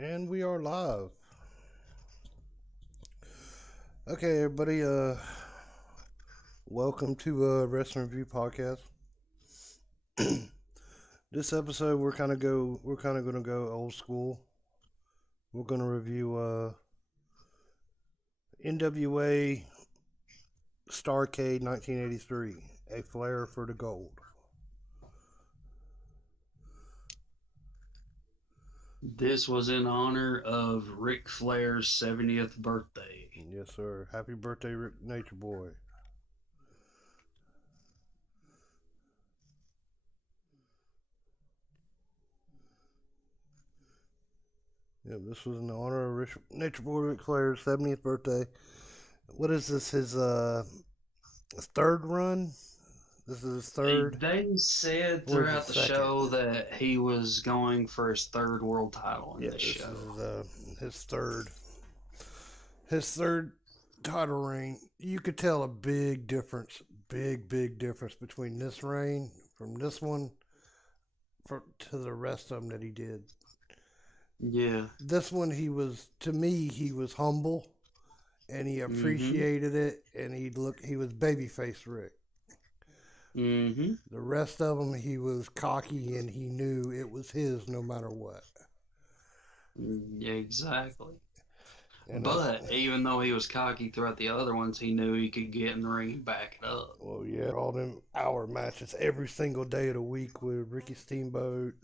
And we are live. Okay, everybody, welcome to Wrestling Review Podcast. This episode we're kind of gonna go old school. We're gonna review NWA Starcade 1983, A Flair for the Gold. This was in honor of Ric Flair's 70th birthday. Yes, sir. Happy birthday, Nature Boy. Yep, this was in honor of Nature Boy Ric Flair's 70th birthday. What is this? His third run? This is his third. They said Or is it throughout the second? show that he was going for his third world title in Yeah, this this show. is his third. His third title reign. You could tell a big difference, big difference between this reign from this one to the rest of them that he did. Yeah. This one, to me, he was humble, and he appreciated it, and he was babyface Rick. Mm-hmm. The rest of them, he was cocky, and he knew it was his no matter what. Exactly. And but even though he was cocky throughout the other ones, he knew he could get in the ring and back it up. Well, yeah, all them hour matches every single day of the week with Ricky Steamboat.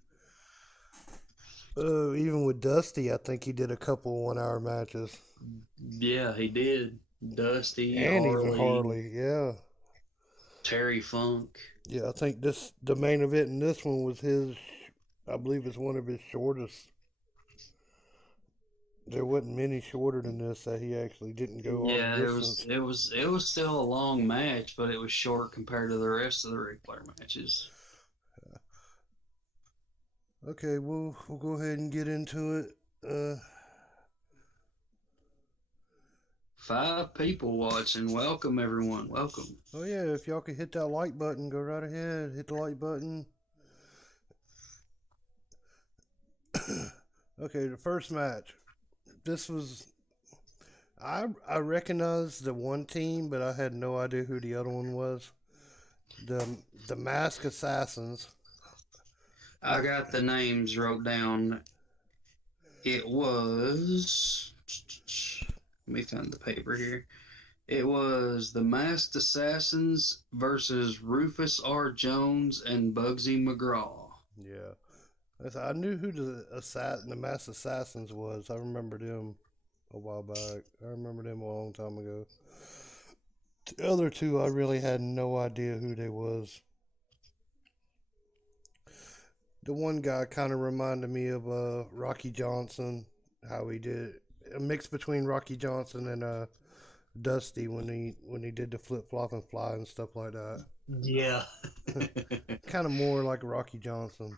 Even with Dusty, I think he did a couple 1 hour matches. Yeah, he did. Dusty, And Harley, even Harley, yeah. Terry Funk. Yeah, I think the main event in this one was I believe it's one of his shortest. There wasn't many shorter than this that he actually didn't go Yeah, all the distance. it was still a long match, but it was short compared to the rest of the Ric Flair matches. Okay, we'll go ahead and get into it. 5 people watching. Welcome, everyone. Welcome. Oh yeah, if y'all could hit that like button, go right ahead. Hit the like button. Okay, the first match. This was I recognized the one team, but I had no idea who the other one was. The Mask Assassins. I got the names wrote down. It was. Let me find the paper here. It was the Masked Assassins versus Rufus R. Jones and Bugsy McGraw. Yeah, I knew who the Masked Assassins was. I remember them a while back. I remember them a long time ago. The other two, I really had no idea who they was. The one guy kind of reminded me of Rocky Johnson, how he did a mix between Rocky Johnson and Dusty when he did the flip flop and fly and stuff like that. Yeah. Kind of more like Rocky Johnson.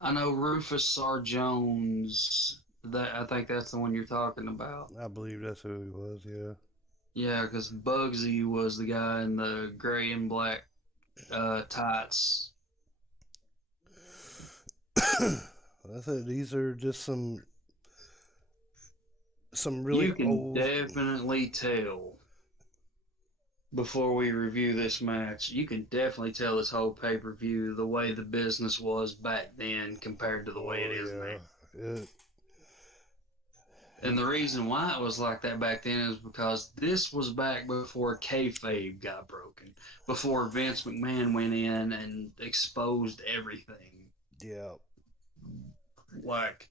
I know Rufus R. Jones. I think that's the one you're talking about. I believe that's who he was. Yeah. Yeah, because Bugsy was the guy in the gray and black tights. I said these are just some really You can old. definitely tell before we review this match. You can definitely tell this whole pay-per-view the way the business was back then compared to the way it is now. And the reason why it was like that back then is because this was back before kayfabe got broken, before Vince McMahon went in and exposed everything. Yeah. Like,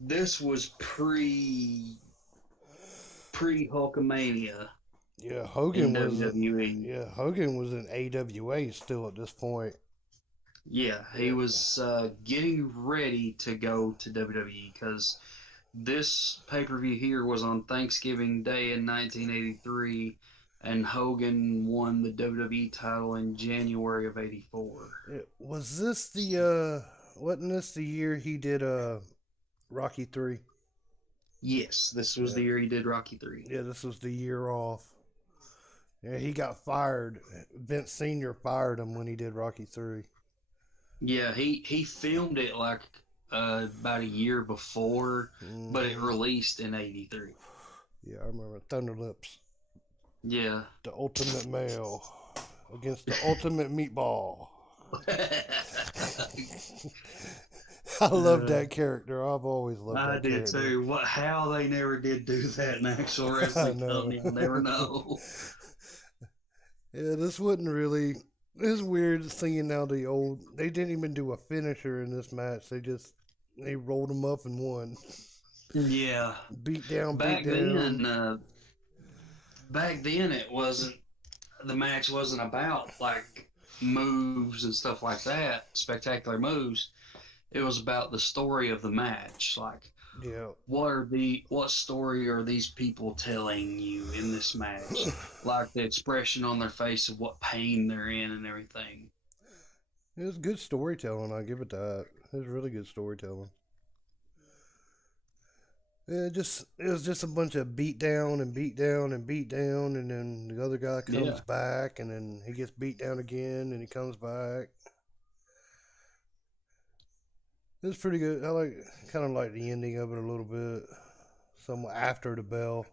this was pre Hulkamania. Yeah, Hogan was. WWE. Yeah, Hogan was in AWA still at this point. Yeah, he was getting ready to go to WWE because this pay-per-view here was on Thanksgiving Day in 1983, and Hogan won the WWE title in January of '84. Was this wasn't this the year he did Rocky 3? Yes, this was the year he did Rocky 3. Yeah, this was the year off. Yeah, he got fired. Vince Sr. fired him when he did Rocky 3. Yeah, he filmed it like about a year before, but it released in '83. Yeah, I remember Thunderlips. Yeah. The ultimate male against the ultimate meatball. I love that character. I've always loved that character. I did too. How they never did do that in actual wrestling company, I'll never know. Yeah, this wasn't really. It's weird seeing now the old. They didn't even do a finisher in this match. They rolled them up and won. Yeah. Beat down. Back then, it wasn't. The match wasn't about like moves and stuff like that, spectacular moves. It was about the story of the match. Like, yeah, what story are these people telling you in this match? Like the expression on their face of what pain they're in and everything. It was good storytelling. I give it that. It was really good storytelling. It was just a bunch of beat down and beat down and beat down, and then the other guy comes back, and then he gets beat down again, and he comes back. It was pretty good. I kind of like the ending of it a little bit. Somewhat after the bell.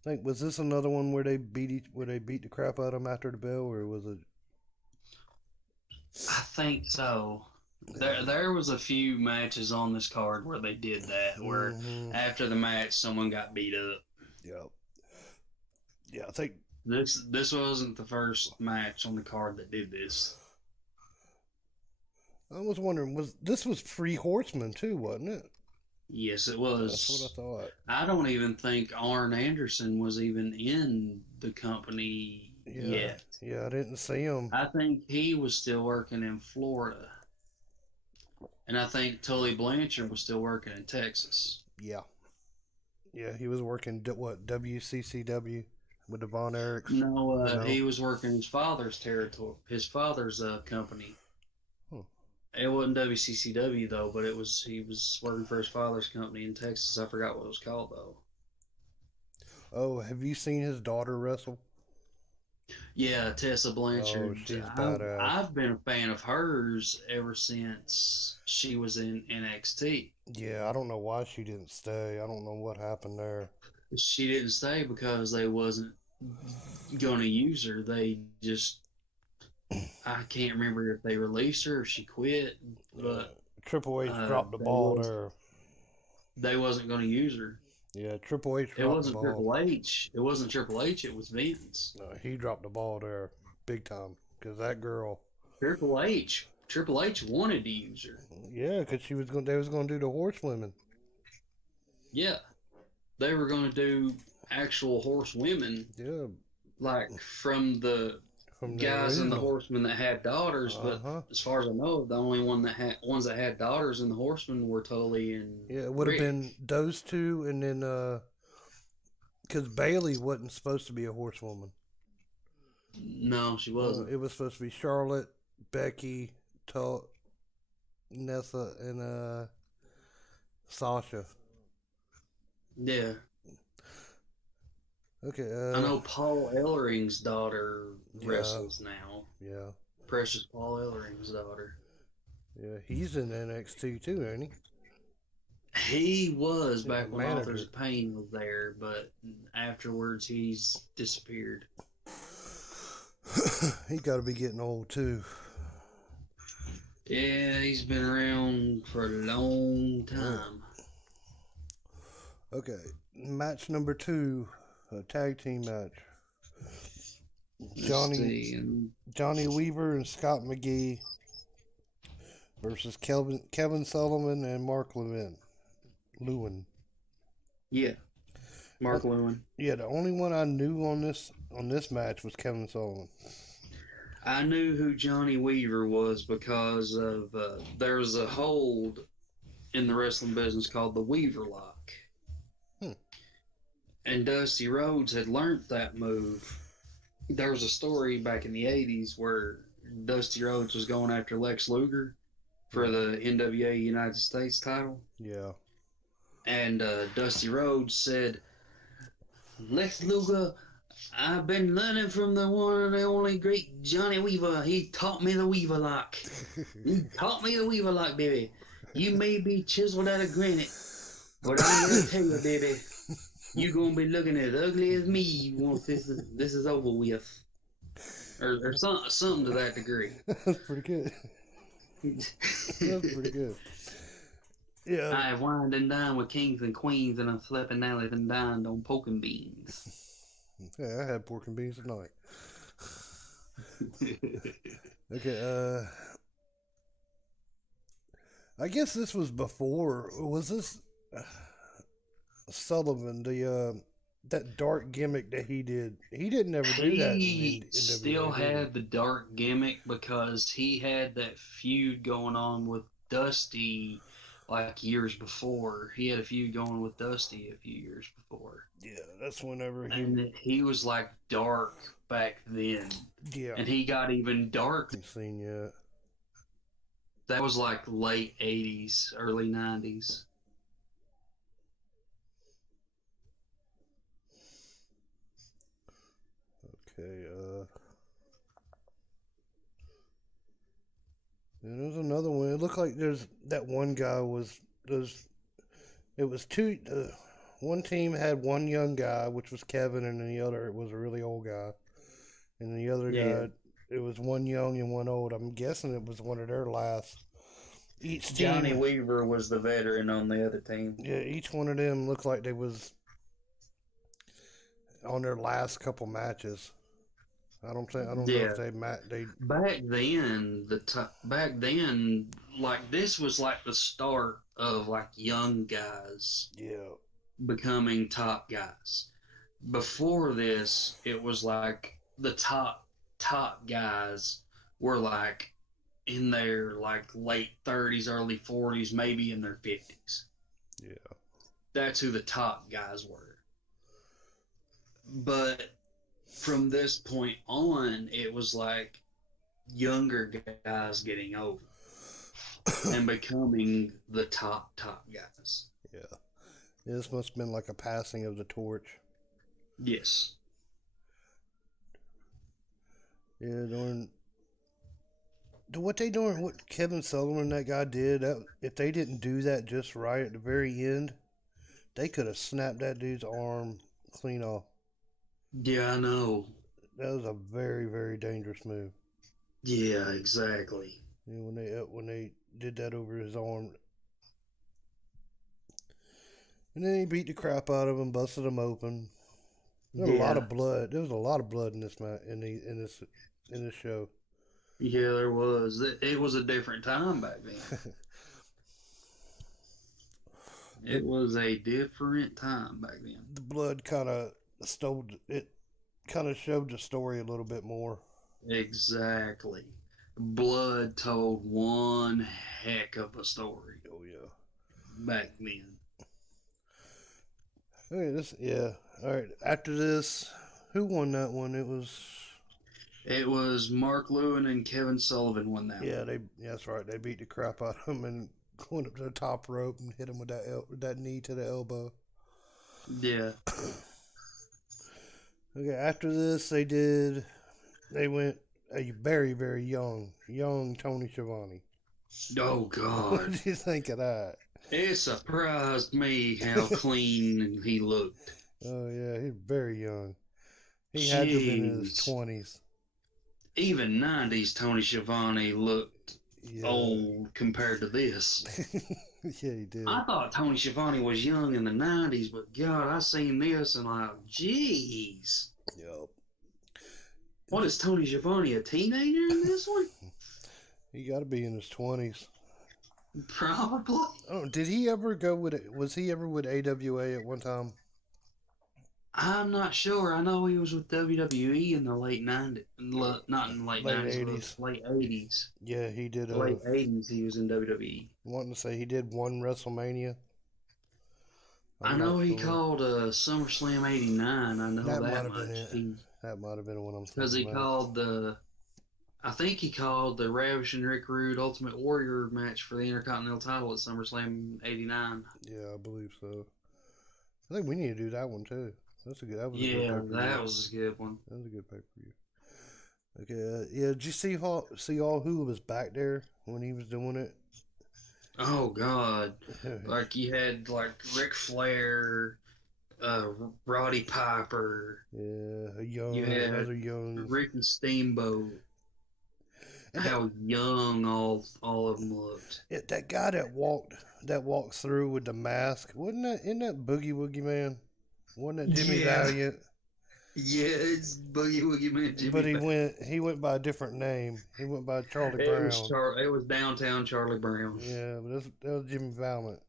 I think, was this another one where they beat the crap out of him after the bell, or was it? I think so. There was a few matches on this card where they did that, where after the match someone got beat up. Yeah, I think this wasn't the first match on the card that did this. I was wondering, this was Free Horseman too, wasn't it? Yes, it was. That's what I thought. I don't even think Arn Anderson was even in the company yet. Yeah, I didn't see him. I think he was still working in Florida. And I think Tully Blanchard was still working in Texas. Yeah. Yeah, he was working, WCCW with the Von Erichs? No, he was working his father's territory, his father's company. It wasn't WCCW though, but he was working for his father's company in Texas. I forgot what it was called though. Oh, have you seen his daughter wrestle? Yeah, Tessa Blanchard. Oh, she's badass. I've been a fan of hers ever since she was in NXT. Yeah, I don't know why she didn't stay. I don't know what happened there. She didn't stay because they wasn't going to use her. They just, I can't remember if they released her or she quit. But Triple H dropped the ball there. They wasn't going to use her. Yeah, Triple H dropped the ball. Triple H. It wasn't Triple H. It was Vince. No, he dropped the ball there big time because that girl. Triple H wanted to use her. Yeah, because they was going to do the horsewomen. Yeah, they were going to do actual horsewomen. Yeah, like from the guys and the horsemen that had daughters. But as far as I know, the only ones that had daughters in the horsemen were Tully and it would have been those two, and then because Bailey wasn't supposed to be a horsewoman. No, she wasn't. It was supposed to be Charlotte, Becky, Nessa, and Sasha. Yeah. Okay. I know Paul Ellering's daughter wrestles now. Yeah. Precious Paul Ellering's daughter. Yeah, he's in NXT too, ain't he? He was back when Authors of Pain was there, but afterwards he's disappeared. He got to be getting old too. Yeah, he's been around for a long time. Okay, match number 2, a tag team match. Johnny Weaver and Scott McGee versus Kevin Sullivan and Mark Lewin. Yeah, Mark Lewin. Yeah, the only one I knew on this match was Kevin Sullivan. I knew who Johnny Weaver was because of there was a hold in the wrestling business called the Weaver Lock. And Dusty Rhodes had learned that move. There was a story back in the 80s where Dusty Rhodes was going after Lex Luger for the NWA United States title. Yeah. And Dusty Rhodes said, Lex Luger, I've been learning from the one and only great Johnny Weaver. He taught me the Weaver Lock. He taught me the Weaver Lock, baby. You may be chiseled out of granite, but I'm gonna tell you, baby, you gonna be looking as ugly as me once this is over with, or something to that degree. That's pretty good. That's pretty good. Yeah. I have wined and dined with kings and queens, and I've slept and alleyed and dined on pork and beans. Yeah, I had pork and beans tonight. Okay, I guess this was before. Was this Sullivan, that dark gimmick that he did? He didn't ever do that He in still WWE, did he? had the dark gimmick because he had that feud going on with Dusty like years before. He had a feud going with Dusty a few years before. Yeah, that's whenever And he was like dark back then. Yeah. And he got even darker. Seen yet. That was like late 80s, early 90s. Okay, and there's another one. It looked like there's that one guy it was two. One team had one young guy, which was Kevin, and then the other was a really old guy. And the other guy, it was one young and one old. I'm guessing it was one of their last. Each team, Johnny Weaver was the veteran on the other team. Yeah, each one of them looked like they was on their last couple matches. I don't know if they back then, like this was like the start of like young guys becoming top guys. Before this, it was like the top guys were like in their like late 30s, early 40s, maybe in their 50s. Yeah. That's who the top guys were. But from this point on, it was like younger guys getting over and becoming the top guys. Yeah. This must have been like a passing of the torch. Yes. Yeah, what Kevin Sullivan and that guy did, if they didn't do that just right at the very end, they could have snapped that dude's arm clean off. Yeah, I know. That was a very, very dangerous move. Yeah, exactly. Yeah, when they did that over his arm, and then he beat the crap out of him, busted him open. There was a lot of blood. There was a lot of blood in this in this show. Yeah, there was. It was a different time back then. It was a different time back then. The blood kind of showed the story a little bit more. Exactly. Blood told one heck of a story. Oh yeah. Back then. Okay, all right. After this, who won that one? It was Mark Lewin and Kevin Sullivan won that. Yeah, that's right. They beat the crap out of him and going up to the top rope and hit him with that knee to the elbow. Yeah. Okay, after this, they went a very, very young Tony Schiavone. Oh, God. What did you think of that? It surprised me how clean he looked. Oh, yeah, he's very young. He had to have been in his 20s. Even 90s Tony Schiavone looked old compared to this. Yeah, he did. I thought Tony Schiavone was young in the 90s, but God, I seen this and like, jeez. Yep. What is Tony Schiavone, a teenager in this one? He got to be in his 20s. Probably. Oh, did he ever was he ever with AWA at one time? I'm not sure. I know he was with WWE in the late 90s. Not in the late 90s, late 80s. Yeah, he did. Late 80s, he was in WWE. Wanting to say he did one WrestleMania. I know he called SummerSlam 89. I know that might have much. been it. That might have been what I'm thinking. Because he called I think he called the Ravishing Rick Rude Ultimate Warrior match for the Intercontinental title at SummerSlam 89. Yeah, I believe so. I think we need to do that one too. That was a good one. That was a good pay-per-view. Okay, did you see all who was back there when he was doing it? Oh God! Like you had like Ric Flair, uh, Roddy Piper. Yeah, You another had young. Ricky Steamboat. And How young all of them looked. that guy that walked through with the mask, wasn't that isn't that Boogie Woogie Man? Wasn't that Jimmy Yeah, Valiant? yeah, it's Boogie Woogie Man But Jimmy. he went by a different name. He went by Charlie It was Brown. It was downtown Charlie Brown. Yeah, but that was Jimmy Valiant,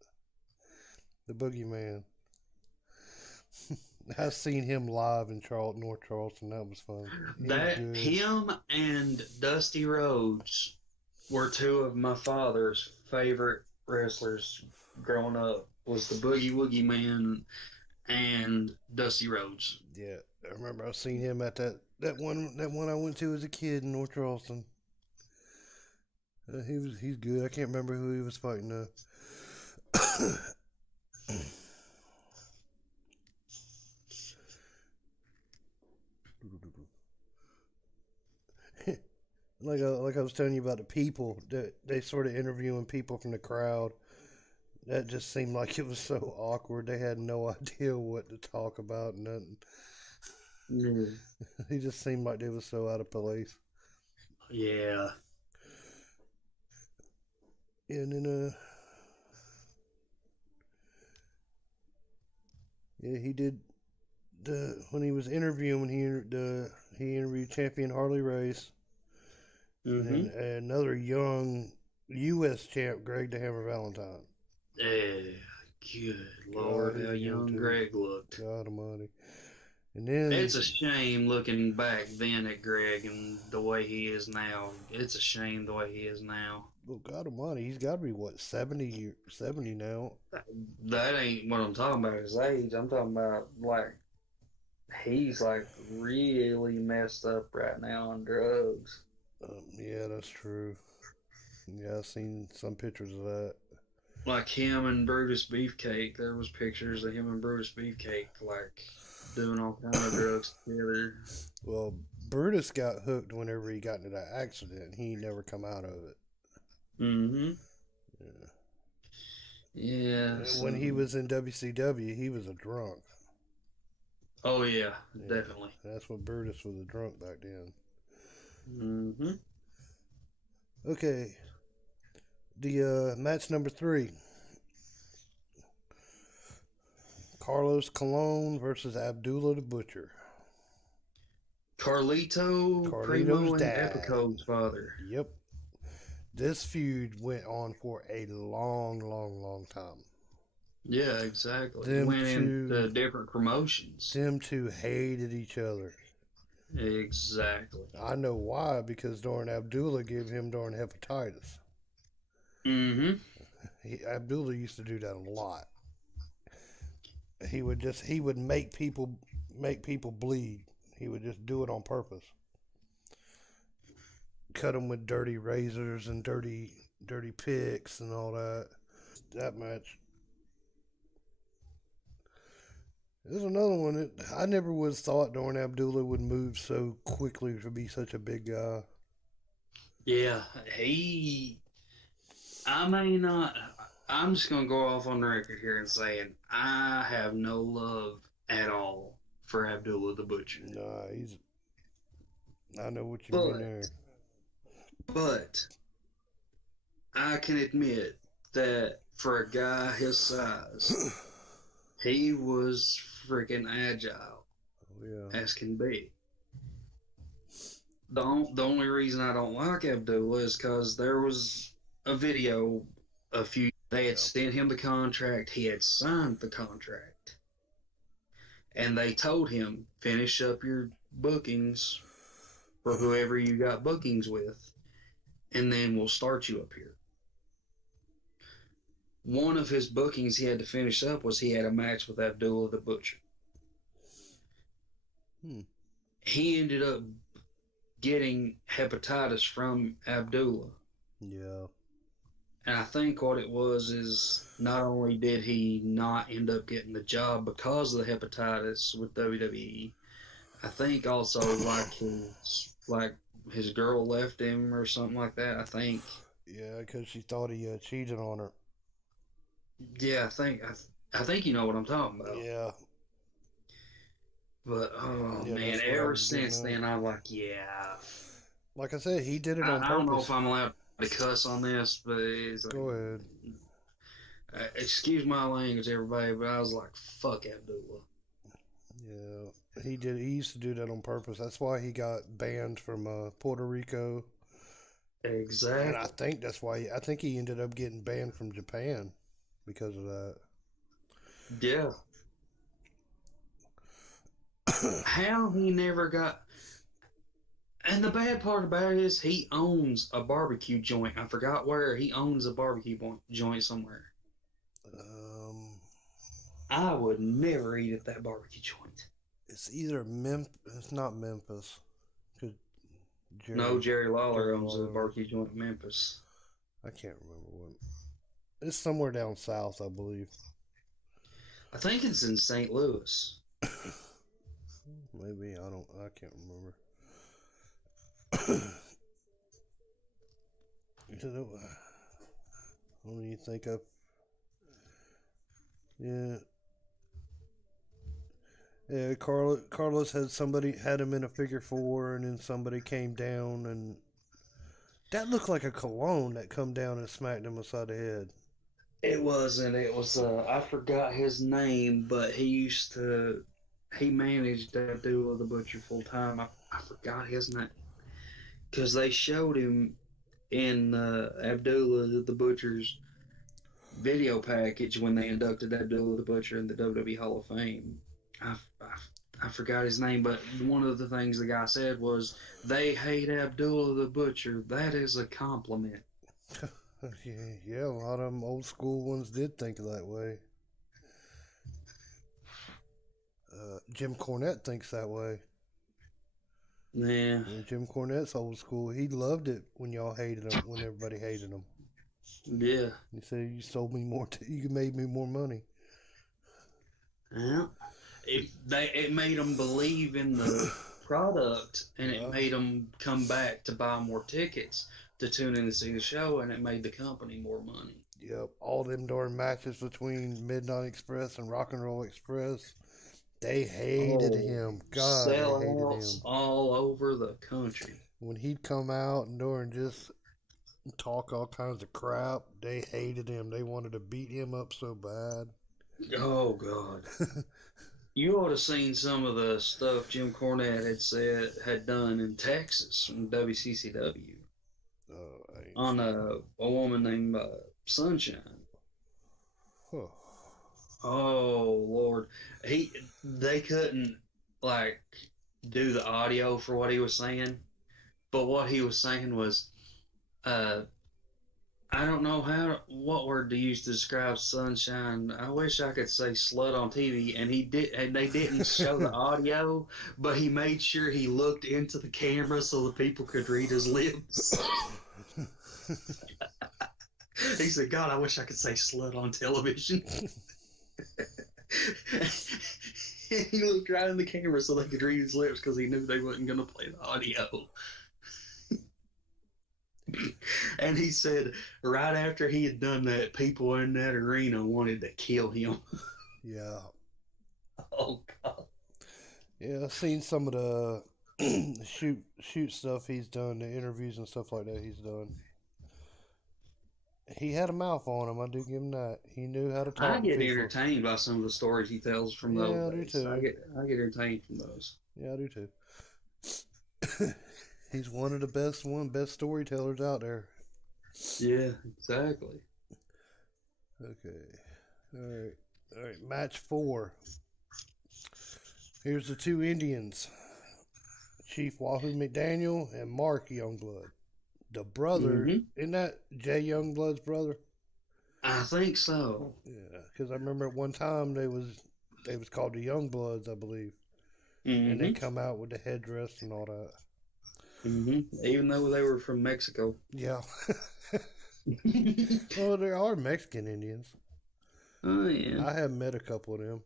the Boogeyman. I seen him live in North Charleston. That was fun. He was That good. him and Dusty Rhodes were two of my father's favorite wrestlers growing up. Was the Boogie Woogie Man and Dusty Rhodes. Yeah, I remember I seen him at that one I went to as a kid in North Charleston. He's good. I can't remember who he was fighting though. like I was telling you about the people that they sort of interviewing people from the crowd. That just seemed like it was so awkward. They had no idea what to talk about. Nothing. Mm. He just seemed like they was so out of place. Yeah. And then yeah, he did the when he was interviewing he interviewed champion Harley Race Mm-hmm. and another young U.S. champ Greg the Hammer Valentine. Yeah. Good Lord, God, how he's young too. Greg looked. God Almighty. And then It's a shame looking back then at Greg and the way he is now. It's a shame the way he is now. well, God Almighty, he's got to be what 70 now. That ain't what I'm talking about his age. I'm talking about like he's like really messed up right now on drugs. Yeah, that's true. Yeah, I've seen some pictures of that. Like him and Brutus Beefcake. There was pictures of him and Brutus Beefcake like doing all kind of drugs together. Well, Brutus got hooked whenever he got into that accident. He never come out of it. Mm-hmm. Yeah. Yeah. When he was in WCW, he was a drunk. Oh yeah, definitely. That's when Brutus was a drunk back then. Mm-hmm. Okay. The match number 3. Carlos Colon versus Abdullah the Butcher. Carlito's Primo and dad. Epico's father. Yep. This feud went on for a long, long, long time. Yeah, exactly. Them Went two- into different promotions. Them two hated each other. Exactly. I know why, because Darn Abdullah gave him darn hepatitis. Mm-hmm. Abdullah used to do that a lot. He would make people bleed. He would just do it on purpose. Cut them with dirty razors and dirty picks and all that. That match. There's another one that I never would have thought Darn Abdullah would move so quickly to be such a big guy. Yeah, I may not. I'm just gonna go off on the record here and saying I have no love at all for Abdullah the Butcher. Nah, I know what you mean there. But I can admit that for a guy his size, he was freaking agile as can be. The only reason I don't like Abdullah is because there was a video they had sent him the contract, he had signed the contract, and they told him, finish up your bookings for whoever you got bookings with, and then we'll start you up here. One of his bookings he had to finish up was he had a match with Abdullah the Butcher. He ended up getting hepatitis from Abdullah. Yeah. And I think what it was is not only did he not end up getting the job because of the hepatitis with WWE, I think also like his girl left him or something like that. I think. Yeah, because she thought he cheated on her. Yeah, I think you know what I'm talking about. Yeah. But oh Yeah, man, that's what I ever was getting since at. then I'm like, yeah. Like I said, he did it on I don't know if purpose. I'm allowed to cuss on this, but it's like, Go ahead. excuse my language, everybody, but I was like, fuck Abdullah. Yeah, he did. He used to do that on purpose. That's why he got banned from Puerto Rico, and I Exactly. think that's why. I think he ended up getting banned from Japan because of that. Yeah. How he never got. And the bad part about it is he owns a barbecue joint. I forgot where. He owns a barbecue joint somewhere. Um, I would never eat at that barbecue joint. it's either It's not Memphis. Cause No, Jerry Jerry Lawler Jerry owns a Lawler. barbecue joint in Memphis. I can't remember what. It's somewhere down south, I believe. I think it's in St. Louis. Maybe I don't. I can't remember. What do you think of? Yeah, yeah. Carlos had him in a figure four, and then somebody came down, and that looked like a cologne that come down and smacked him upside the head. It wasn't. It was, I forgot his name, but he managed Abdullah the Butcher full time. I forgot his name. Because they showed him in Abdullah the Butcher's video package when they inducted Abdullah the Butcher in the WWE Hall of Fame. I, I forgot his name, but one of the things the guy said was, they hate Abdullah the Butcher. That is a compliment. Yeah, a lot of them old school ones did think that way. Jim Cornette thinks that way. Yeah. And Jim Cornette's old school. He loved it when y'all hated him, when everybody hated him. Yeah. He said, "You sold me more. You made me more money." Yeah. It made them believe in the product, and it made them come back to buy more tickets to tune in to see the show, and it made the company more money. Yep, all them darn matches between Midnight Express and Rock and Roll Express, they hated Oh, him. God, they hated sellouts him. all over the country. When he'd come out and during just talk all kinds of crap, they hated him. They wanted to beat him up so bad. Oh God. You ought to seen some of the stuff Jim Cornette had done in Texas from WCCW on a woman named Sunshine. Huh. Oh Lord, they couldn't like do the audio for what he was saying, but what he was saying was, uh, I don't know what word to use to describe Sunshine. I wish I could say slut on TV, and they didn't show the audio, but he made sure he looked into the camera so the people could read his lips. He said, "God, I wish I could say slut on television." He looked right in the camera so they could read his lips because he knew they wasn't going to play the audio. And he said, right after he had done that, people in that arena wanted to kill him. Yeah. Oh God. Yeah, I've seen some of the shoot stuff he's done, the interviews and stuff like that he's done. He had a mouth on him. I do give him that. He knew how to talk I to get people. entertained by some of the stories he tells from Yeah, those I do days. too. I get entertained from those. Yeah, I do too. He's one of the best storytellers out there. Yeah, exactly. Okay. All right. Match 4. Here's the two Indians, Chief Wahoo McDaniel and Mark Youngblood. The brother, isn't that Jay Youngblood's brother? I think so. Yeah, because I remember at one time they was called the Youngbloods, I believe, and they come out with the headdress and all that. Even though they were from Mexico. Yeah. Well, there are Mexican Indians. Oh yeah. I have met a couple of them.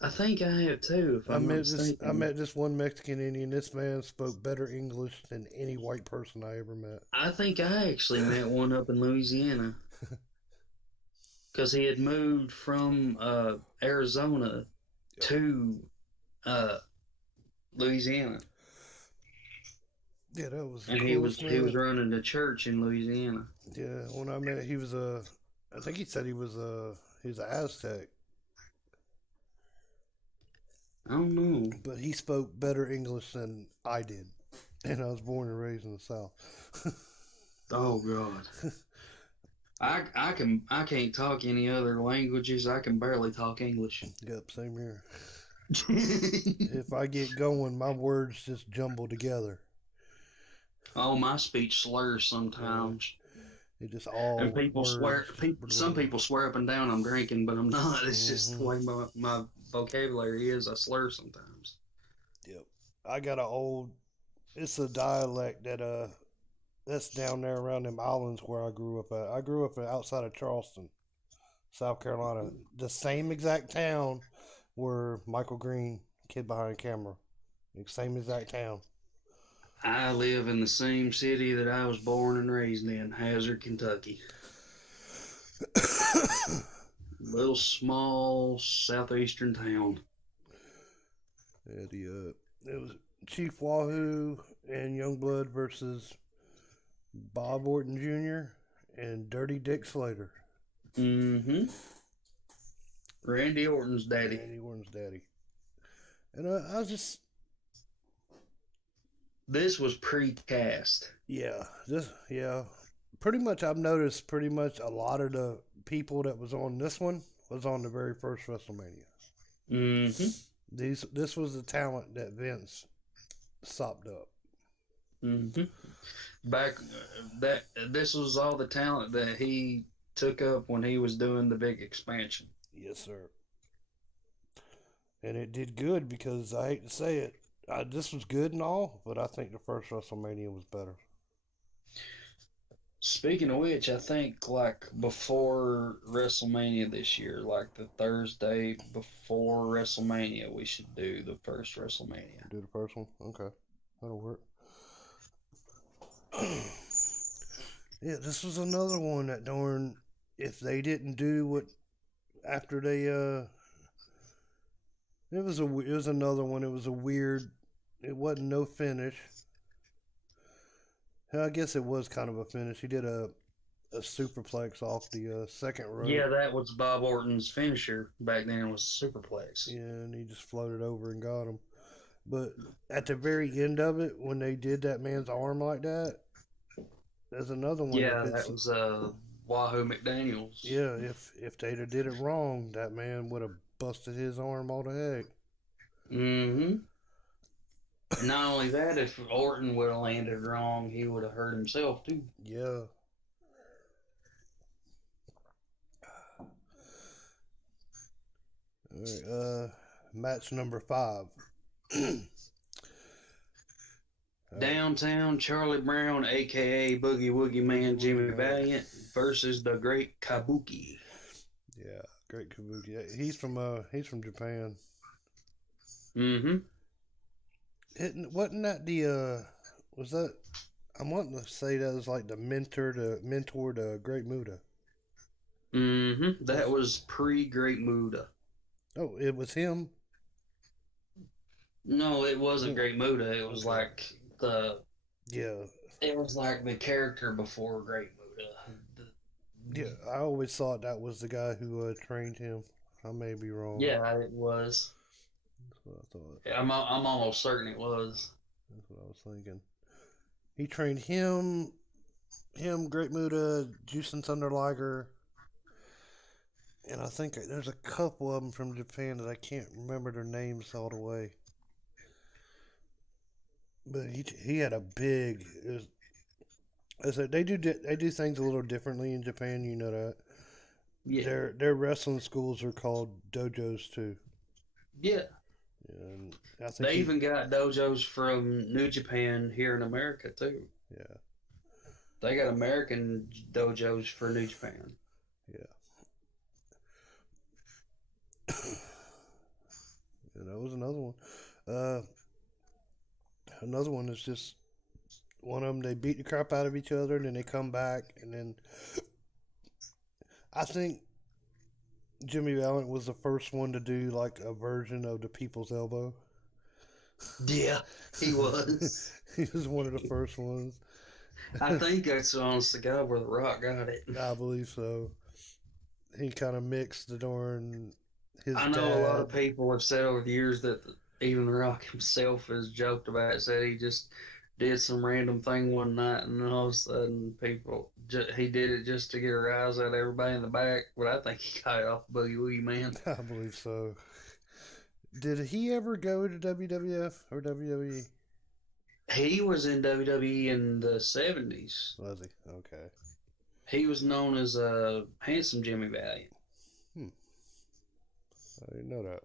I think I have too, if I'm not mistaken. I met this one Mexican Indian. This man spoke better English than any white person I ever met. I think I actually met one up in Louisiana. because he had moved from Arizona to Louisiana. Yeah, that was the And coolest he was man. running the church in Louisiana. Yeah, when I met, he was a. I think he said he's an Aztec, I don't know. but he spoke better English than I did, and I was born and raised in the South. Oh God. I can't talk any other languages. I can barely talk English. Yep, same here. If I get going, my words just jumble together. Oh, my speech slurs sometimes. It just all And people words. swear. Some people swear up and down I'm drinking, but I'm not. It's just the way Mm-hmm. my vocabulary is. I slur sometimes. Yep. I got an old. It's a dialect that's down there around them islands where I grew up at. I grew up outside of Charleston, South Carolina. The same exact town where Michael Green, Kid Behind Camera, the same exact town. I live in the same city that I was born and raised in, Hazard, Kentucky. Little small southeastern town. Yeah, it was Chief Wahoo and Youngblood versus Bob Orton Jr. and Dirty Dick Slater. Mm-hmm. Randy Orton's daddy. Randy Orton's daddy. And I was just, This was pre-cast. yeah. Pretty much, I've noticed pretty much a lot of the people that was on this one was on the very first WrestleMania. Mm-hmm. This was the talent that Vince sopped up. Mm-hmm. Back that this was all the talent that he took up when he was doing the big expansion. Yes, sir. And it did good because I hate to say it, this was good and all, but I think the first WrestleMania was better. Speaking of which, I think like before WrestleMania this year, like the Thursday before WrestleMania, we should do the first WrestleMania. Do the first one? Okay. That'll work. Yeah, this was another one that darn, if they didn't do what after they it was another one. It was a weird. It wasn't no finish. I guess it was kind of a finish. He did a superplex off the second rope. Yeah, that was Bob Orton's finisher back then, was superplex. Yeah, and he just floated over and got him. But at the very end of it, when they did that man's arm like that, there's another one. Yeah, that was Wahoo McDaniels. Yeah, if they'd have did it wrong, that man would have busted his arm all the heck. Mm-hmm. Not only that, if Orton would have landed wrong, he would have hurt himself too. Yeah. All right, match number 5. Downtown Charlie Brown, aka Boogie Woogie Man Jimmy Valiant, versus the Great Kabuki. Yeah, Great Kabuki. He's from Japan. Mm-hmm. Wasn't that the was that I'm wanting to say that was like the mentor to Great Muda. Mm-hmm. That was pre-Great Muda. Oh, it was him. No, it wasn't Great Muda. It was like Yeah. It was like the character before Great Muda. Yeah, I always thought that was the guy who trained him. I may be wrong. Yeah, it was. That's what I thought. Yeah, I'm almost certain it was. That's what I was thinking. He trained him, Great Muda, Jushin Thunder Liger, and I think there's a couple of them from Japan that I can't remember their names all the way. But he had a big. They do things a little differently in Japan. You know that. Yeah. Their wrestling schools are called dojos too. Yeah. And I think they even got dojos from New Japan here in America too. Yeah. They got American dojos for New Japan. Yeah. And that was another one. Another one is just one of them. They beat the crap out of each other, and then they come back, and then I think Jimmy Valiant was the first one to do like a version of the People's Elbow. Yeah, he was. He was one of the first ones. I think that's honest to God where The Rock got it. I believe so. He kind of mixed the darn his I know a lot dad. of people have said over the years that even The Rock himself has joked about it, said he just did some random thing one night and all of a sudden he did it just to get a rise out of everybody in the back. But I think he got it off Boogie Woogie Man. I believe so. Did he ever go to WWF or WWE? He was in WWE in the 70s. Was he? Okay. He was known as Handsome Jimmy Valiant. I didn't know that.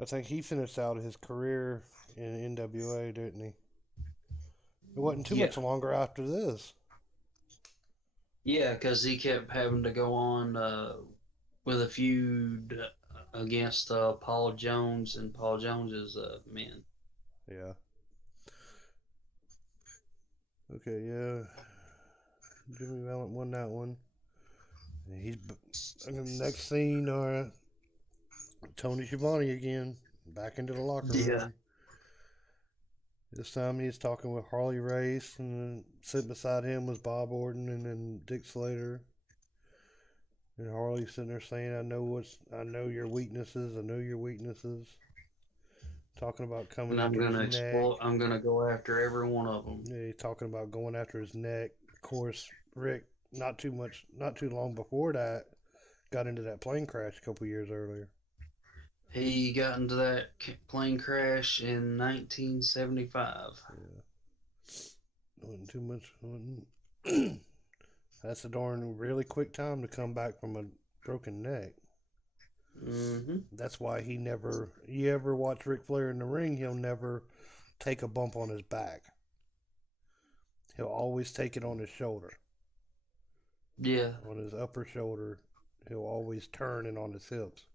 I think he finished out his career in NWA, didn't he? It wasn't too Yeah. much longer after this. Yeah, because he kept having to go on with a feud against Paul Jones and Paul Jones's men. Yeah. Okay, yeah. Jimmy Valiant won that one. And next scene, Tony Schiavone again, back into the locker room. Yeah. This time he's talking with Harley Race, and then sitting beside him was Bob Orton and then Dick Slater. And Harley's sitting there saying, I know your weaknesses, I know your weaknesses. Talking about coming And I'm after gonna his neck. exploit. I'm gonna go after every one of them. Yeah, he's talking about going after his neck. Of course, Rick, not too long before that, got into that plane crash a couple years earlier. He got into that plane crash in 1975. Yeah. Wasn't too much. That's a darn really quick time to come back from a broken neck. Mm-hmm. That's why you ever watch Ric Flair in the ring, he'll never take a bump on his back. He'll always take it on his shoulder. Yeah. On his upper shoulder, he'll always turn it on his hips.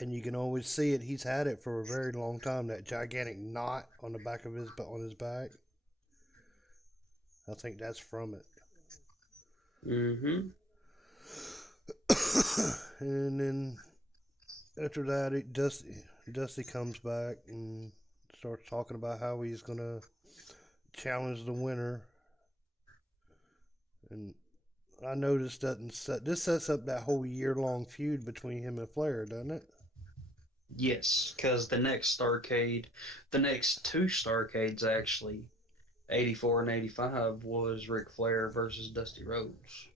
And you can always see it. He's had it for a very long time. That gigantic knot on the back of his back. I think that's from it. Mm-hmm. And then after that, Dusty comes back and starts talking about how he's gonna challenge the winner. And I noticed this sets up that whole year-long feud between him and Flair, doesn't it? Yes, because the next two Starcades actually, 84 and 85, was Ric Flair versus Dusty Rhodes.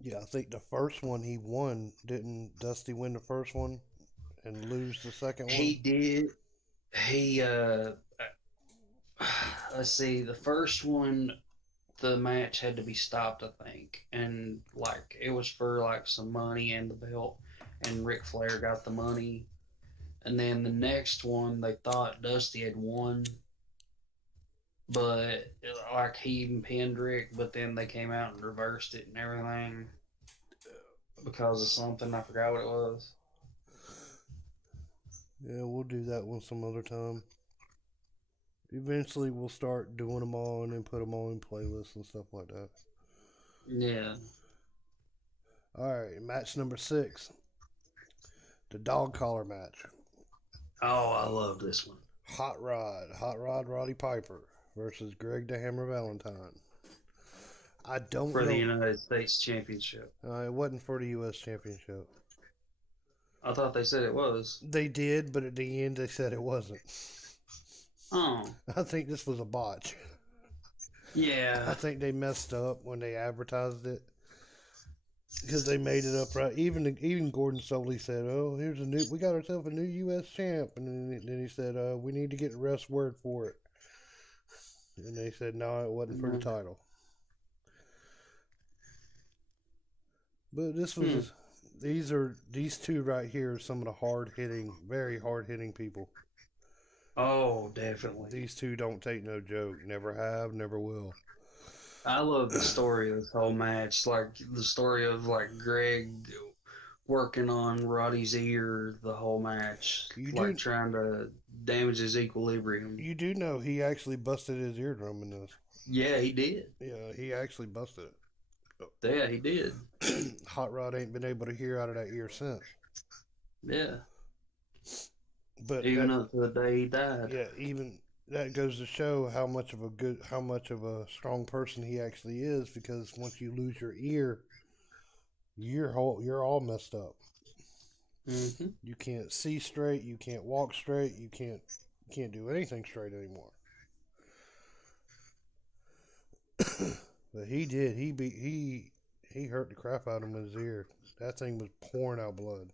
Yeah, I think the first one he won. Didn't Dusty win the first one and lose the second one? He did. He, let's see, the first one, the match had to be stopped, I think. And, like, it was for, like, some money and the belt. And Ric Flair got the money. And then the next one, they thought Dusty had won. But, like, he even pinned Rick, but then they came out and reversed it and everything. Because of something, I forgot what it was. Yeah, we'll do that one some other time. Eventually, we'll start doing them all and then put them all in playlists and stuff like that. Yeah. All right, match number 6. The dog collar match. Oh, I love this one. Hot Rod Roddy Piper versus Greg the Hammer Valentine. I don't For know. the United States Championship. It wasn't for the U.S. Championship. I thought they said it was. They did, but at the end they said it wasn't. Oh. I think this was a botch. Yeah. I think they messed up when they advertised it. Because they made it up right. Even Gordon Soley said, "Oh, we got ourselves a new U.S. champ," and then he said, "We need to get the rest word for it." And they said, "No, it wasn't for the title." But this was these two right here are some of the very hard hitting people. Oh, definitely. These two don't take no joke. Never have, never will. I love the story of this whole match. Like the story of like Greg working on Roddy's ear the whole match. Trying to damage his equilibrium. You do know he actually busted his eardrum in this. Yeah, he did. Yeah, he actually busted it. Yeah, he did. Hot Rod ain't been able to hear out of that ear since. Yeah, But even that, up to the day he died. yeah, even that goes to show how much of a strong person he actually is. Because once you lose your ear, you're all messed up. Hmm. You can't see straight. You can't walk straight. You can't do anything straight anymore. But he did. He hurt the crap out of him with his ear. That thing was pouring out blood.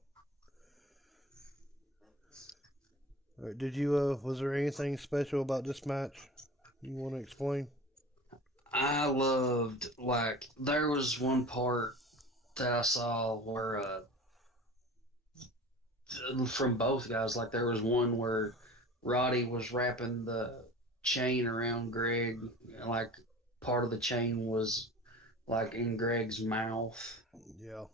All right, did you was there anything special about this match you want to explain? I loved, like, there was one part that I saw where, from both guys, like, there was one where Roddy was wrapping the chain around Greg, and, like, part of the chain was, like, in Greg's mouth. Yeah,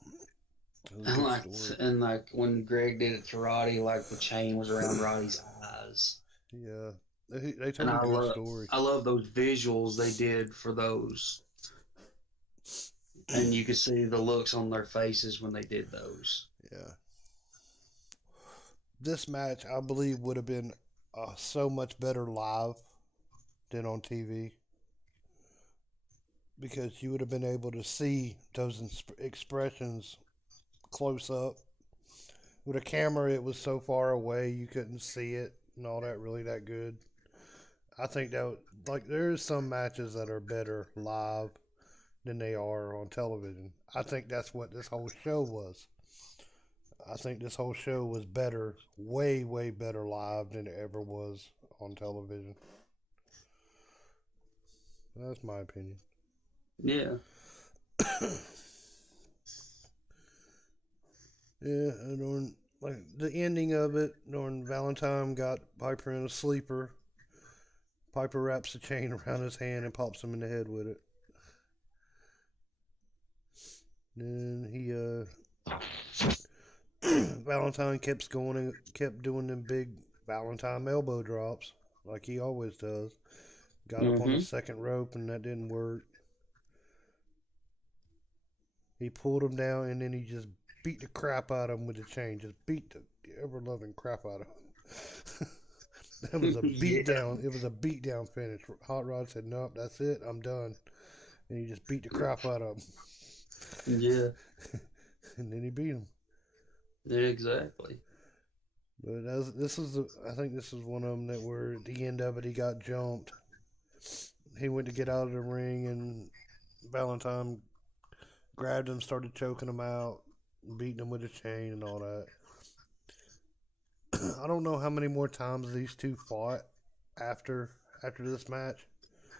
that was a And, good like, story. and, like, when Greg did it to Roddy, like, the chain was around Roddy's eyes. Yeah, they And told a good story. I love those visuals they did for those. And you could see the looks on their faces when they did those. Yeah, this match I believe would have been so much better live than on TV because you would have been able to see those expressions close up. With a camera, it was so far away you couldn't see it and all that really that good. I think that like there's some matches that are better live than they are on television. I think that's what this whole show was. I think this whole show was better, way way better live than it ever was on television. That's my opinion. Yeah. Yeah, and on like the ending of it, when Valentine got Piper in a sleeper, Piper wraps the chain around his hand and pops him in the head with it. Then he Valentine kept doing them big Valentine elbow drops like he always does. Got up on the Hmm. second rope and that didn't work. He pulled him down and then he just beat the crap out of him with the chain. Just beat the ever loving crap out of him. That was a beat Yeah. down. It was a beat down finish. Hot Rod said, "Nope, that's it. I'm done." And he just beat the crap out of him. Yeah. And then he beat him. Yeah, exactly. But I think this is one of them that were at the end of it. He got jumped. He went to get out of the ring, and Valentine grabbed him, started choking him out, beating him with a chain and all that. I don't know how many more times these two fought after this match.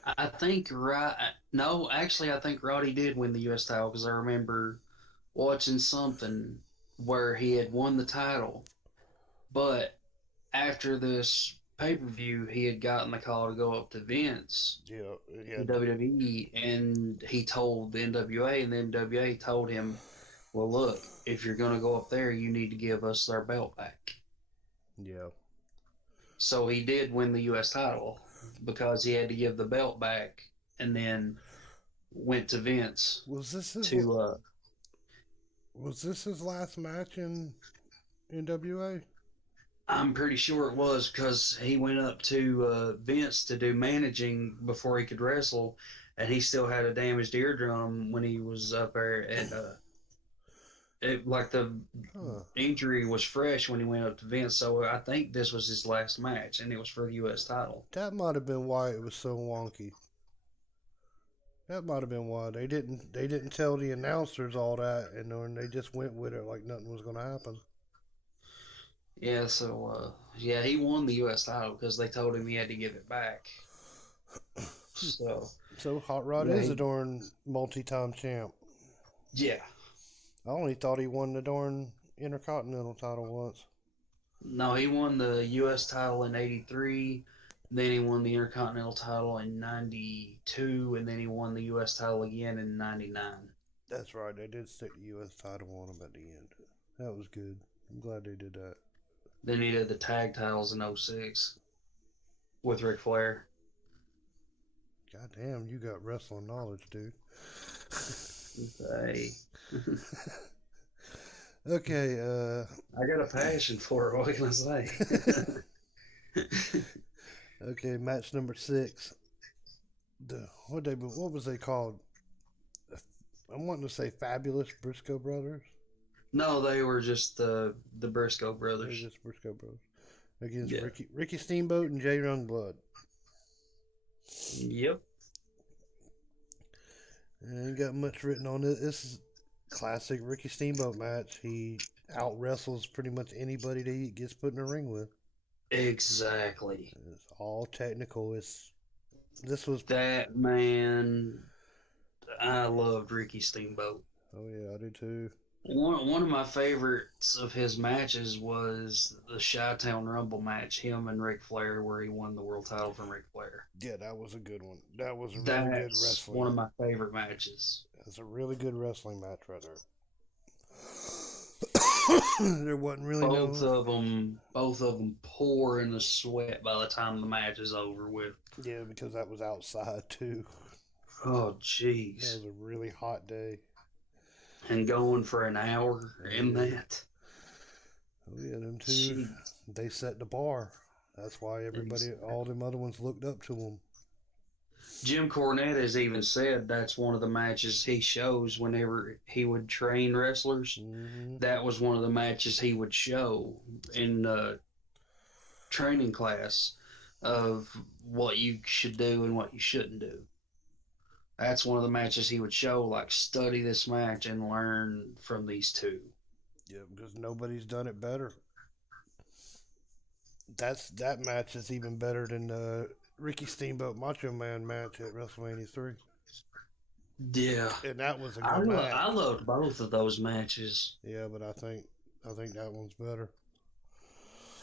I think right. No, actually, I think Roddy did win the U.S. title because I remember watching something where he had won the title, but after this pay per view, he had gotten the call to go up to Vince Yeah, yeah, in WWE, and he told the NWA, and the NWA told him, "Well, look, if you're going to go up there, you need to give us our belt back." yeah. So he did win the U.S. title because he had to give the belt back, and then went to Vince Was this his to. was this his last match in NWA? I'm pretty sure it was because he went up to Vince to do managing before he could wrestle, and he still had a damaged eardrum when he was up there at. Like the Huh. injury was fresh when he went up to Vince, so I think this was his last match, and it was for the U.S. title. That might have been why it was so wonky. That might have been why they didn't tell the announcers all that, and then they just went with it like nothing was going to happen. Yeah, so yeah, he won the U.S. title because they told him he had to give it back. So So Hot Rod yeah, is a darn multi-time champ. yeah. I only thought he won the darn Intercontinental title once. No, he won the U.S. title in '83. Then he won the Intercontinental title in '92, and then he won the U.S. title again in '99. That's right. They did stick the U.S. title on him at the end. That was good. I'm glad they did that. Then he did the tag titles in '06 with Ric Flair. God damn, you got wrestling knowledge, dude. Hey, Okay, I got a passion for it. What can I say? okay, match number 6. What was they called? I'm wanting to say Fabulous Briscoe Brothers. No, they were just the Briscoe They're brothers. just Briscoe Brothers against Yeah. Ricky Steamboat and Jay Youngblood. Yep. Ain't got much written on it. This is classic Ricky Steamboat match. He out wrestles pretty much anybody that he gets put in a ring with. Exactly. It's all technical. This was That man, I loved Ricky Steamboat. Oh yeah, I do too. One of my favorites of his matches was the Chi-Town Rumble match, him and Ric Flair, where he won the world title from Ric Flair. Yeah, that was a good one. That was a really good That's wrestling. one of my favorite matches. That's a really good wrestling match right there. There wasn't really Both of them pouring the sweat by the time the match is over with. Yeah, because that was outside too. Oh, That jeez. was a really hot day. And going for an hour in that. Oh yeah, them two. Jeez. They set the bar. That's why everybody, all them other ones, looked up to them. Jim Cornette has even said that's one of the matches he shows whenever he would train wrestlers. Mm-hmm. That was one of the matches he would show in training class of what you should do and what you shouldn't do. That's one of the matches he would show, like, study this match and learn from these two. Yeah, because nobody's done it better. That match is even better than the Ricky Steamboat Macho Man match at WrestleMania 3. Yeah. And that was a good match. I loved both of those matches. Yeah, but I think that one's better.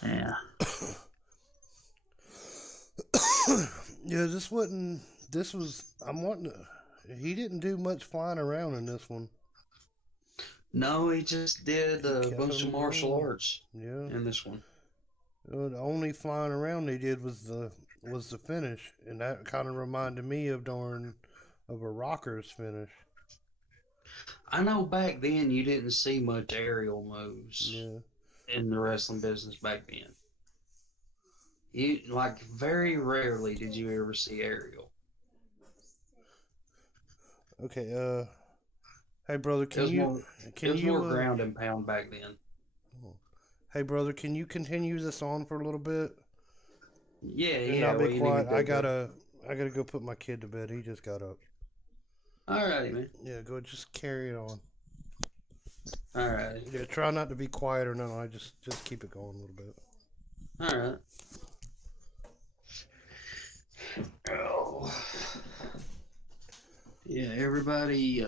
Yeah. Yeah, he didn't do much flying around in this one. No, he just did a bunch of martial arts in this one. The only flying around they did was the finish, and that kind of reminded me of a Rocker's finish. I know back then you didn't see much aerial moves in the wrestling business back then. Very rarely did you ever see aerial. Okay, hey brother, it was more ground and pound back then. Hey brother, can you continue this on for a little bit? Yeah. I'll be quiet. I gotta go put my kid to bed. He just got up. Alrighty, man. Yeah, go just carry it on. Alright. Yeah, try not to be quiet or nothing. I just keep it going a little bit. Alright. Oh. Yeah, everybody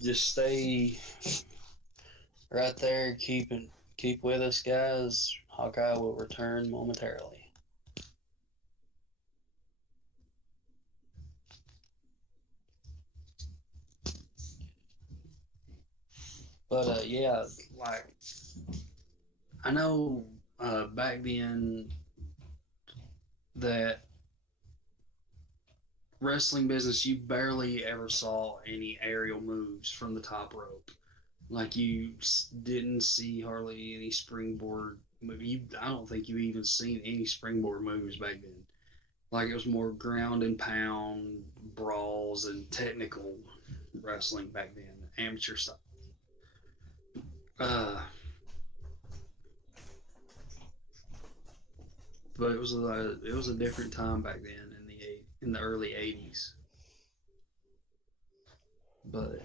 just stay right there, keep with us, guys. Hawkeye will return momentarily. But yeah, like, I know back then that wrestling business, you barely ever saw any aerial moves from the top rope. Like, you didn't see hardly any springboard move. I don't think you even seen any springboard moves back then. Like, it was more ground and pound brawls and technical wrestling back then, amateur stuff. But it was a different time back then in the early '80s. But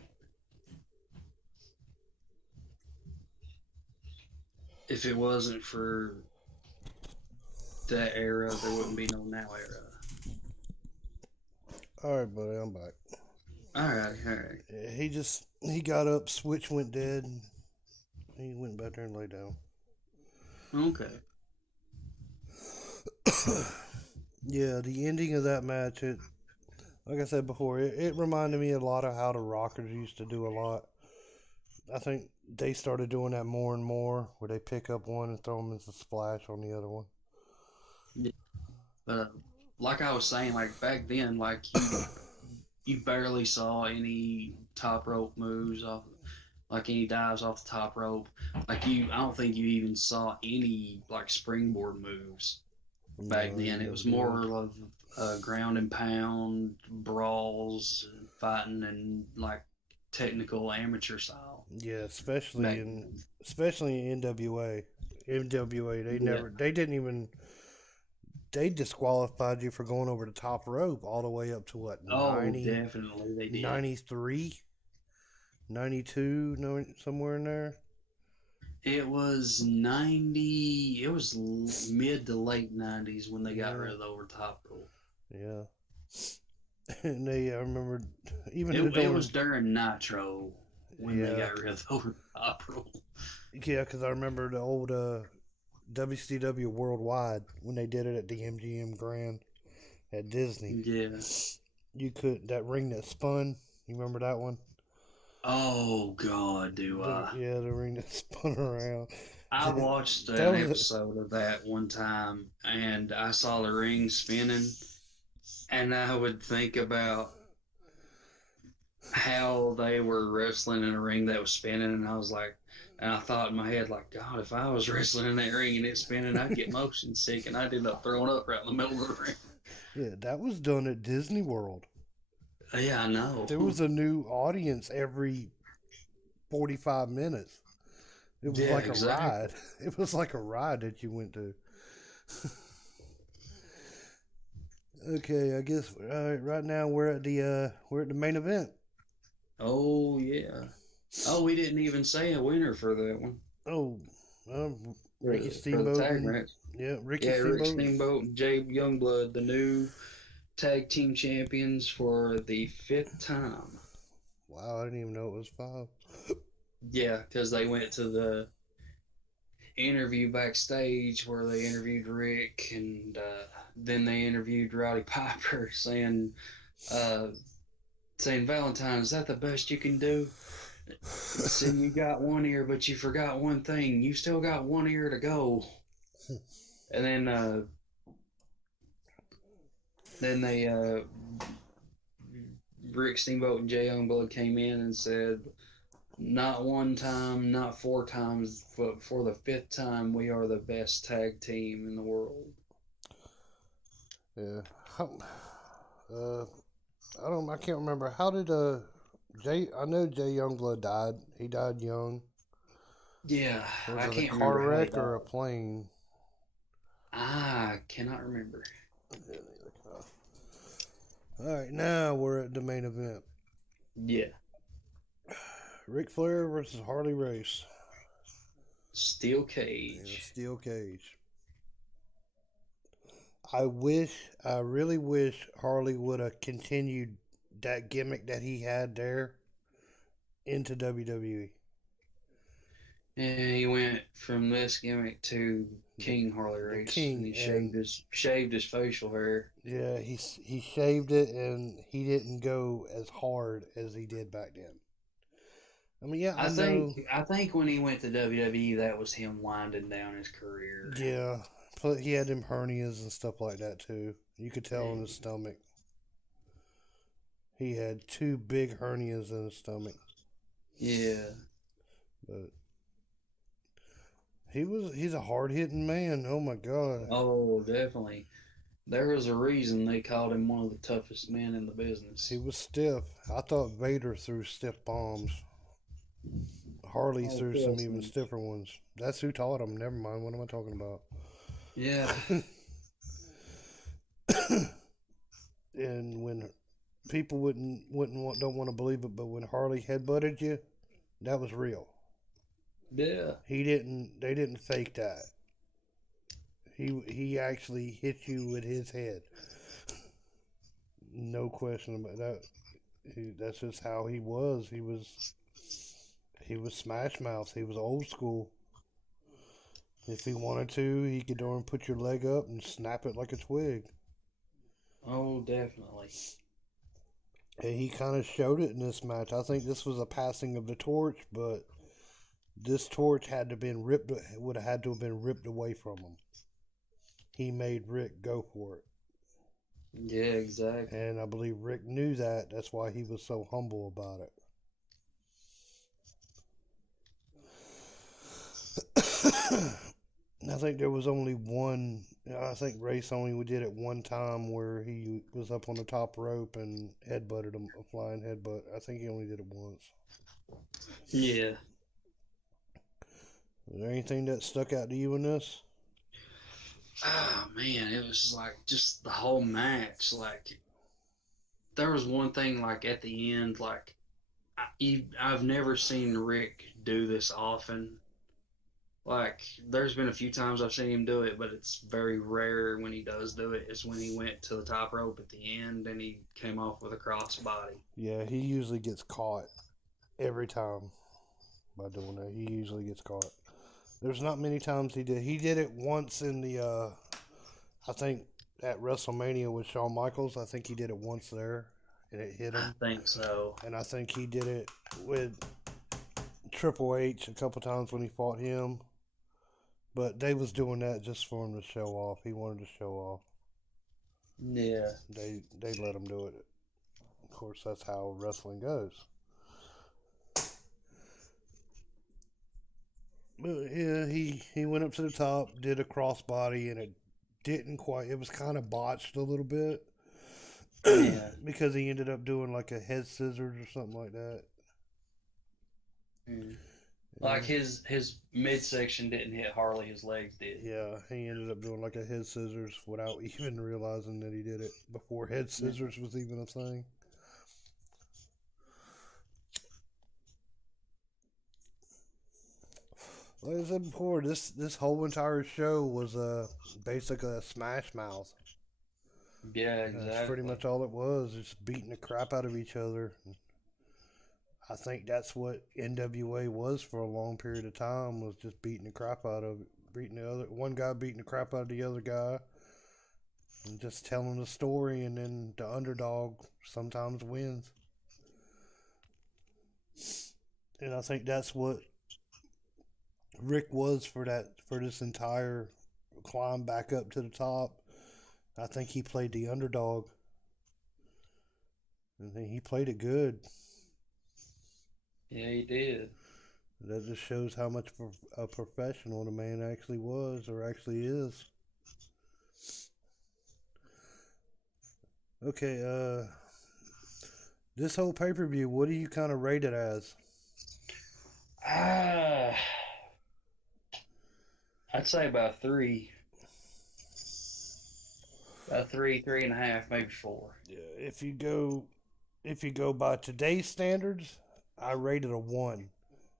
if it wasn't for that era, there wouldn't be no now era. All right, buddy, I'm back. All right. Yeah, he got up, switch went dead, and he went back there and lay down. Okay. Yeah, the ending of that match, like I said before, it reminded me a lot of how the Rockers used to do a lot. I think they started doing that more and more, where they pick up one and throw them as a splash on the other one. Yeah. But like I was saying, like back then, like you barely saw any top rope moves off, like any dives off the top rope. Like I don't think you even saw any like springboard moves back No, you then. It never was did. more of ground and pound brawls, fighting, and like technical amateur style Yeah, back then. especially in NWA. NWA, Yeah. they didn't even they disqualified you for going over the top rope all the way up to what Oh, 90, definitely they did. 93, 92, no, somewhere in there. It was 90. It was mid to late 90s when they got Yeah, rid of the over top rope. yeah. And I remember even It was doing during Nitro when they yeah, got rid of the over top rope. yeah, because I remember the old WCW Worldwide when they did it at the MGM Grand at Disney. Yeah. You could that ring that spun. You remember that one? Oh God, do I? The ring that spun around. I watched That an was episode of that one time, and I saw the ring spinning, and I would think about how they were wrestling in a ring that was spinning, and I was like, and I thought in my head, like, God, if I was wrestling in that ring and it's spinning, I'd get motion sick, and I'd end up throwing up right in the middle of the ring. yeah, that was done at Disney World. Yeah, I know. There was a new audience every 45 minutes. It was Yeah, like a exactly. ride. It was like a ride that you went to. Okay, I guess right now we're at the main event. Oh yeah. Oh, we didn't even say a winner for that one. Oh, Ricky For the Steamboat tag and match. yeah, Ricky Yeah, Rick Steamboat. Steamboat and Jay Youngblood, the new tag team champions for the fifth time. Wow, I didn't even know it was five. Yeah, because they went to the interview backstage where they interviewed Rick, and then they interviewed Roddy Piper, uh, saying, Valentine, is that the best you can do? Saying you got one ear, but you forgot one thing. You still got one ear to go. And then they Rick Steamboat and Jay Youngblood came in and said, not one time, not four times, but for the fifth time, we are the best tag team in the world. Yeah. Uh, I can't remember. How did Jay? I know Jay Youngblood died. He died young. Yeah, Was I it a can't car remember how he wreck or a died. plane? I cannot remember. All right, now we're at the main event. Yeah, Ric Flair versus Harley Race Steel in a Cage. steel cage. I really wish Harley would have continued that gimmick that he had there into WWE. And he went from this gimmick to The, King Harley the Race, and King, he and shaved his facial hair. yeah, he shaved it, and he didn't go as hard as he did back then. I mean, yeah, I know. I think when he went to WWE, that was him winding down his career. Yeah, but he had them hernias and stuff like that too. You could tell in his stomach. He had two big hernias in his stomach, Yeah. but he's a hard hitting man. Oh my god. Oh, definitely. There was a reason they called him one of the toughest men in the He business. was stiff. I thought Vader threw stiff bombs. Harley Oh, threw some trust even me. stiffer ones. That's who taught him. Never mind. What am I talking about? Yeah. And when people don't want to believe it, but when Harley headbutted you, that was real. Yeah. He didn't. They didn't fake that. He actually hit you with his head. No question about that. That's just how he was. He was smash mouth. He was old school. If he wanted to, he could go and put your leg up and snap it like a twig. Oh, definitely. And he kind of showed it in this match. I think this was a passing of the torch, but this torch would have had to have been ripped away from him. He made Rick go for it. Yeah, exactly. And I believe Rick knew that. That's why he was so humble about it. I think there was only one. I think Race only did it one time where he was up on the top rope and headbutted him, a flying headbutt. I think he only did it once. Yeah. Is there anything that stuck out to you in this? Oh man, it was like just the whole match. Like there was one thing like at the end, like I've never seen Rick do this often. Like there's been a few times I've seen him do it, but it's very rare when he does do it. Is when he went to the top rope at the end and he came off with a crossbody. Yeah, he usually gets caught every time by doing that. He usually gets caught. There's not many times he did. He did it once in the, I think at WrestleMania with Shawn Michaels. I think he did it once there, and it hit I him. think so. And I think he did it with Triple H a couple times when he fought him. But they was doing that just for him to show off. He wanted to show off. Yeah. They let him do it. Of course, that's how wrestling goes. But yeah, he went up to the top, did a crossbody, and it didn't quite. It was kind of botched a little bit Yeah. because he ended up doing like a head scissors or something like that. Mm. Like his midsection didn't hit Harley, his legs did. Yeah, he ended up doing like a head scissors without even realizing that he did it before head scissors was even a thing. Like I said before, this whole entire show was basically a smash mouth. Yeah, That's pretty exactly. much all it was, just beating the crap out of each other. I think that's what NWA was for a long period of time, was just beating the crap out of beating the other one guy beating the crap out of the other guy and just telling the story, and then the underdog sometimes wins. And I think that's what Rick was for this entire climb back up to the top. I think he played the underdog. And he played it good. Yeah, he did. That just shows how much a professional the man actually was or actually is. Okay, this whole pay per view, what do you kind of rate it as? Ah, I'd say about three. About three, 3.5, maybe four. Yeah, if you go by today's standards, I rate it a 1.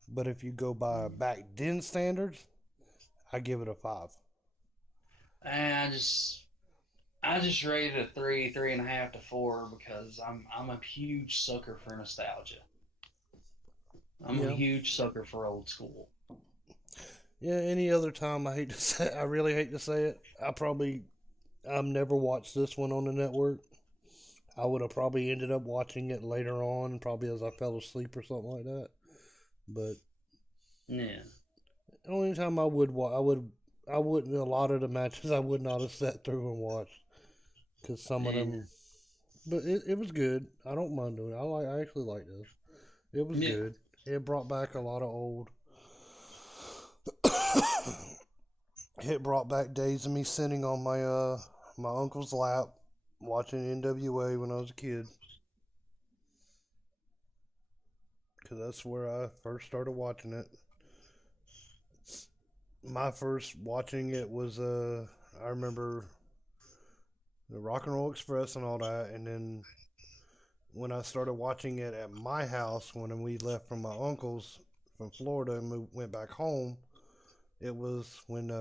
But if you go by back then standards, I give it a 5. And I just rated a three, 3.5 to four because I'm a huge sucker for nostalgia. I'm a Yeah. huge sucker for old school. Yeah, any other time I hate to say I really hate to say it. I've never watched this one on the network. I would have probably ended up watching it later on, probably as I fell asleep or something like that. But Yeah. the only time I wouldn't, a lot of the matches I would not have sat through and watched because some of Yeah. them. But it was good. I don't mind doing it. I actually like this. It was Yeah. good. It brought back a lot of old. It brought back days of me sitting on my uncle's lap watching NWA when I was a kid. Because that's where I first started watching it. My first watching it was I remember the Rock and Roll Express and all that, and then when I started watching it at my house when we left from my uncle's from Florida and went back home, it was when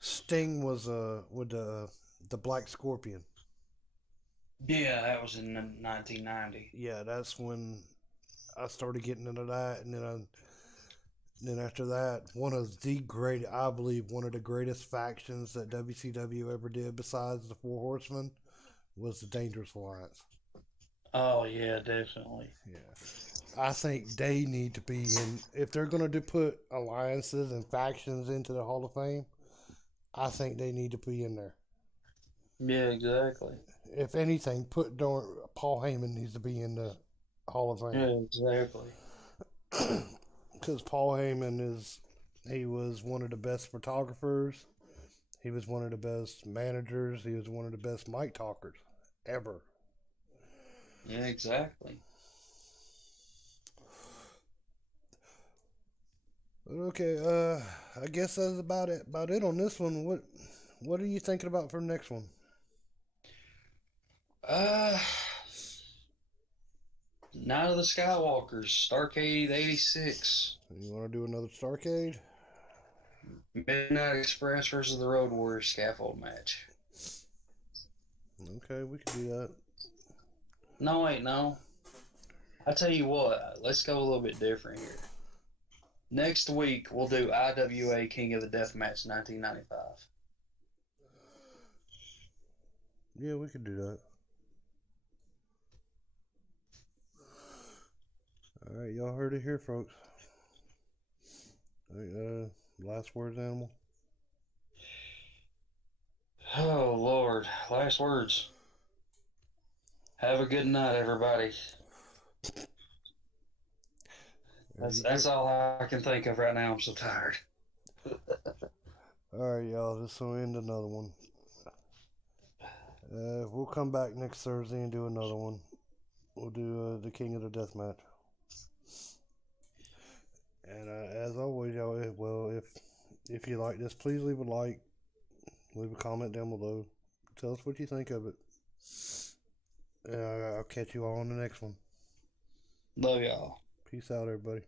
Sting was with the Black Scorpion. Yeah, that was in 1990. Yeah, that's when I started getting into that, and then after that, I believe one of the greatest factions that WCW ever did, besides the Four Horsemen, was the Dangerous Alliance. Oh yeah, definitely. Yeah, I think they need to be in. If they're going to put alliances and factions into the Hall of Fame, I think they need to be in there. Yeah, exactly. If anything, Paul Heyman needs to be in the Hall of Fame. Yeah, exactly. Because Paul Heyman he was one of the best photographers. He was one of the best managers. He was one of the best mic talkers ever. Yeah, exactly. Okay, I guess that's about it on this one. What are you thinking about for the next one? Uh, Night of the Skywalkers, Starcade 86, You want to do another Starcade? Midnight Express versus the Road Warriors scaffold match. Okay, we can do that. No, wait, no. I tell you what, let's go a little bit different here. Next week, we'll do IWA King of the Deathmatch 1995. Yeah, we can do that. All right, y'all heard it here, folks. All right, last words, Animal. Oh, Lord. Last words. Have a good night, everybody. That's all I can think of right now. I'm so tired. All right, y'all. This will end another one. We'll come back next Thursday and do another one. We'll do the King of the Death Match. And as always, y'all, if you like this, please leave a like, leave a comment down below. Tell us what you think of it. I'll catch you all on the next one. Love y'all. Peace out, everybody.